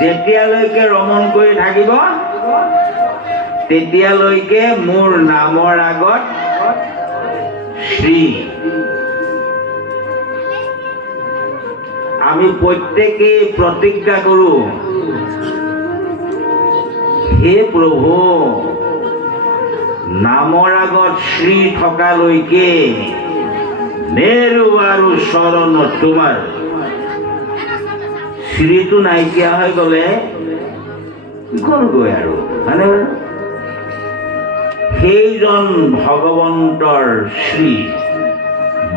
যেতিয়ালৈকে ৰমণ কৰি থাকিব তেতিয়ালৈকে মোৰ নামৰ আগত শ্ৰী। আমি প্ৰত্যেকেই প্ৰতিজ্ঞা কৰো, হে প্ৰভু, নামৰ আগত শ্ৰী থকালৈকে নেৰু আৰু চৰণত তোমাৰ। শ্ৰীটো নাইকিয়া হৈ গ'লে গ'লগৈ আৰু, হয়নে বাৰু? সেইজন ভগৱন্তৰ শ্ৰী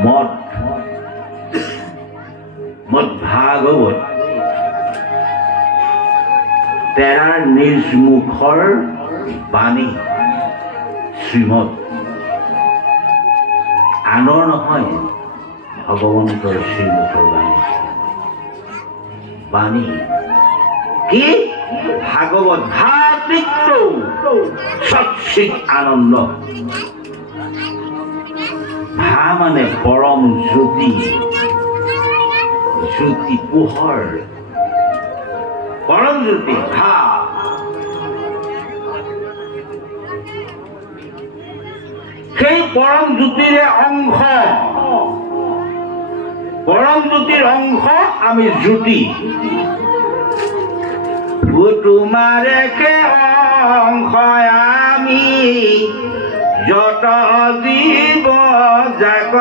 মদ ভাগৱত তেৰাৰ নিজ মুখৰ বাণী শ্ৰীমদ, আনৰ নহয়, ভগৱন্তৰ শ্ৰীমুখৰ বাণী কি? ভাগৱত ভাতৃত্ব সচ্চিত আনন্দ। ভা মানে পৰম জ্যোতি, জ্যোতি পোহৰ, পৰম জ্যোতি ভা। সেই পৰম জ্যোতিৰে অংশ, পৰম জ্যোতিৰ অংশ আমি জ্যোতি। তোমাৰে কে অংশ আমি যত জীৱ জাগ,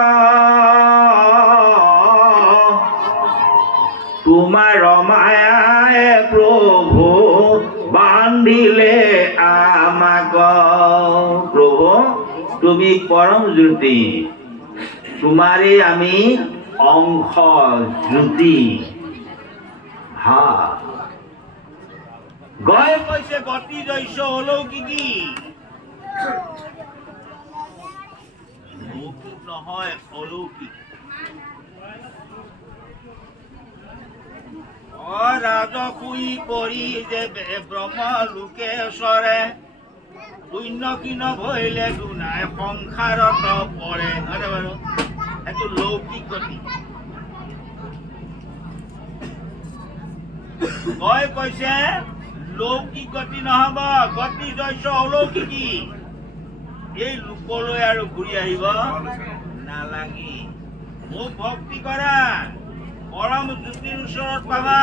তোমাৰ মায়াই প্ৰভু বান্ধিলে আমাক। প্ৰভু তুমি পৰম জ্যোতি, তোমাৰে আমি অংশ জ্যোতি। হা গয় কৈছে গতি জৈস অলৌকিকী, লৌকিক নহয় অলৌকিক। ৰাজকুই পৰি যে ব্ৰহ্ম লোকে চৰে, শূন্য কিন ভৈলে দুনাই সংসাৰত পৰে। হয়নে বাৰু? এইটো লৌকিক গতি। গয় কৈছে লৌকিক গতি নহব, গতি জৈস অলৌকিকী। এই লোকলৈ আৰু ঘূৰি আহিব নালাগে। মোক ভক্তি কৰা, পৰম জ্যোতিৰ ওচৰত পাবা।